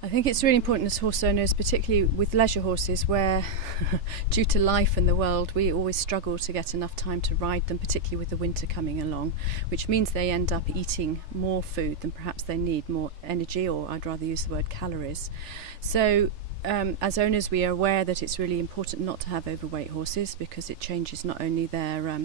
I think it's really important as horse owners, particularly with leisure horses, where due to life and the world, we always struggle to get enough time to ride them, particularly with the winter coming along, which means they end up eating more food than perhaps they need, more energy, or I'd rather use the word calories. So as owners, we are aware that it's really important not to have overweight horses, because it changes not only their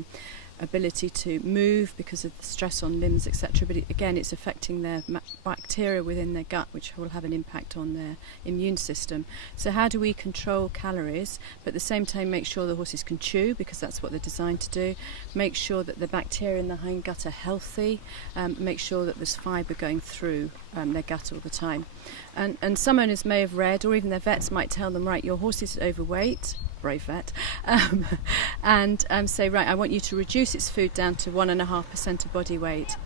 ability to move because of the stress on limbs, etc., but again it's affecting their bacteria within their gut, which will have an impact on their immune system. So how do we control calories but at the same time make sure the horses can chew, because that's what they're designed to do, make sure that the bacteria in the hindgut are healthy, make sure that there's fibre going through their gut all the time. And some owners may have read, or even their vets might tell them, right, your horse is overweight, brave vet, and say, right, I want you to reduce its food down to 1.5% of body weight.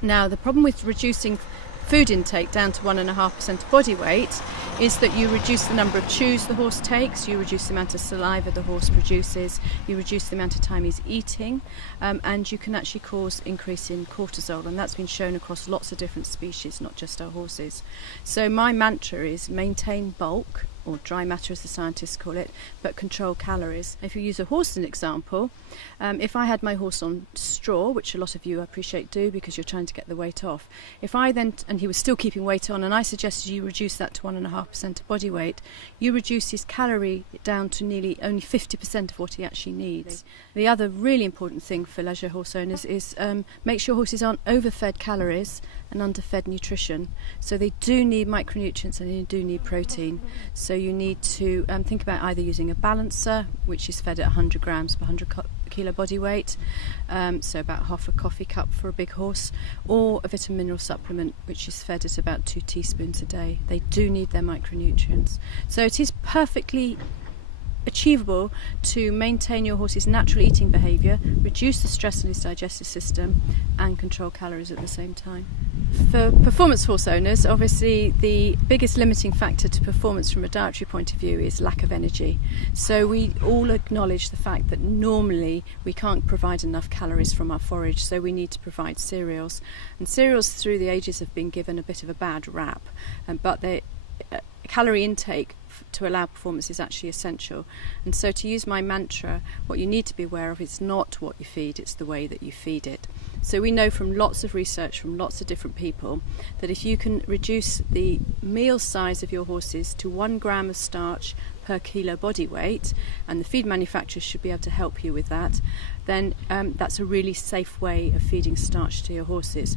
Now, the problem with reducing food intake down to 1.5% of body weight is that you reduce the number of chews the horse takes, you reduce the amount of saliva the horse produces, you reduce the amount of time he's eating, and you can actually cause increase in cortisol, and that's been shown across lots of different species, not just our horses. So my mantra is maintain bulk, or dry matter as the scientists call it, but control calories. If you use a horse as an example, if I had my horse on straw, which a lot of you I appreciate do because you're trying to get the weight off, if I then, and he was still keeping weight on, and I suggested you reduce that to 1.5% of body weight, you reduce his calorie down to nearly only 50% of what he actually needs. The other really important thing for leisure horse owners is make sure horses aren't overfed calories and underfed nutrition. So they do need micronutrients and they do need protein. So you need to think about either using a balancer, which is fed at 100 grams per 100 kilo body weight, so about half a coffee cup for a big horse, or a vitamin mineral supplement, which is fed at about 2 teaspoons a day. They do need their micronutrients. So it is perfectly achievable to maintain your horse's natural eating behaviour, reduce the stress on his digestive system, and control calories at the same time. For performance horse owners, obviously the biggest limiting factor to performance from a dietary point of view is lack of energy. So we all acknowledge the fact that normally we can't provide enough calories from our forage, so we need to provide cereals. And cereals through the ages have been given a bit of a bad rap, but their calorie intake to allow performance is actually essential. And so, to use my mantra, what you need to be aware of is not what you feed, it's the way that you feed it. So we know from lots of research from lots of different people that if you can reduce the meal size of your horses to 1 gram of starch per kilo body weight, and the feed manufacturers should be able to help you with that, then that's a really safe way of feeding starch to your horses.